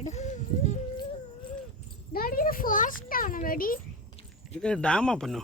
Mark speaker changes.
Speaker 1: side daddy ഇത് forest ആണോ daddy
Speaker 2: ഇതൊക്കെ ഡാമാ പന്നോ